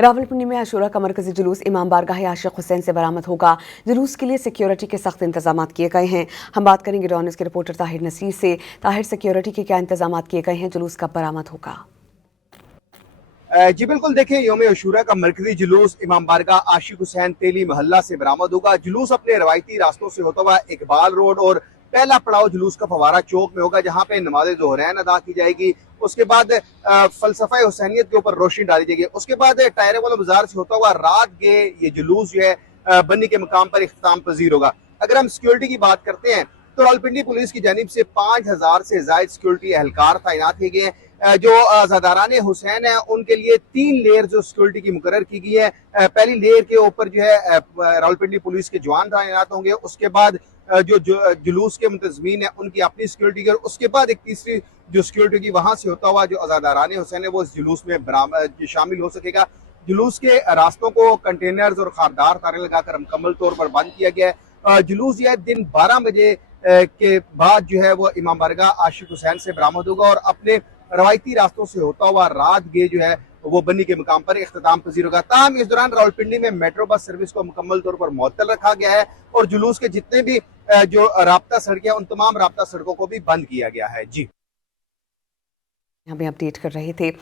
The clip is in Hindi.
रावलपिंडी में आशूरा का मरकजी जुलूस इमाम बारगाह आशिक हुसैन से बरामद होगा। जुलूस के लिए सिक्योरिटी के सख्त इंतजाम किए गए हैं। हम बात करेंगे डॉन न्यूज़ के रिपोर्टर ताहिर नसीर से। ताहिर, सिक्योरिटी के क्या इंतजाम किए गए हैं? जुलूस कब बरामद होगा? जी बिल्कुल, देखिए यौम अशूरा का मरकजी जुलूस इमाम बारगाह आशिक हुसैन तेली मोहल्ला से बरामद होगा। जुलूस अपने रवायती रास्तों से होता हुआ इकबाल रोड और पहला पड़ाव जुलूस का फवारा चौक में होगा, जहां पे नमाज ज़ोहरैन अदा की जाएगी। उसके बाद फलसफा हुसैनियत के ऊपर रोशनी डाली जाएगी। उसके बाद टायर वाला बाजार से होता हुआ रात के ये जुलूस जो है बन्नी के मकाम पर इख्तिताम पजीर होगा। अगर हम सिक्योरिटी की बात करते हैं तो रावलपिंडी पुलिस की जानिब से 5000 से ज्यादा सिक्योरिटी एहलकार तैनात किए गए हैं। जो आजादारान हुसैन है उनके लिए 3 लेयर जो सिक्योरिटी की मुकर्रर की गई है। पहली लेयर के ऊपर जो है रावलपिंडी पुलिस के जवान तैनात होंगे। उसके बाद जो जुलूस के मुंतजमीन है उनकी अपनी सिक्योरिटी और उसके बाद एक तीसरी जो सिक्योरिटी की वहां से होता हुआ जो आजादारान हुसैन है वो इस जुलूस में शामिल हो सकेगा। जुलूस के रास्तों को कंटेनर्स और खारदार तारे लगाकर मुकम्मल तौर पर बंद किया गया है। जुलूस जो है दिन 12 बजे के बाद जो है वो इमाम बारगाह आशिक हुसैन से बरामद होगा और अपने रवायती रास्तों से होता हुआ रात गे जो है वो बन्नी के मुकाम पर इख्तिताम पजीर होगा। ताहम इस दौरान रावलपिंडी में मेट्रो बस सर्विस को मुकम्मल तौर पर मुअत्तल रखा गया है और जुलूस के जितने भी जो राब्ता सड़कें उन तमाम राब्ता सड़कों को भी बंद किया गया है। जी, हमें अपडेट कर रहे थे।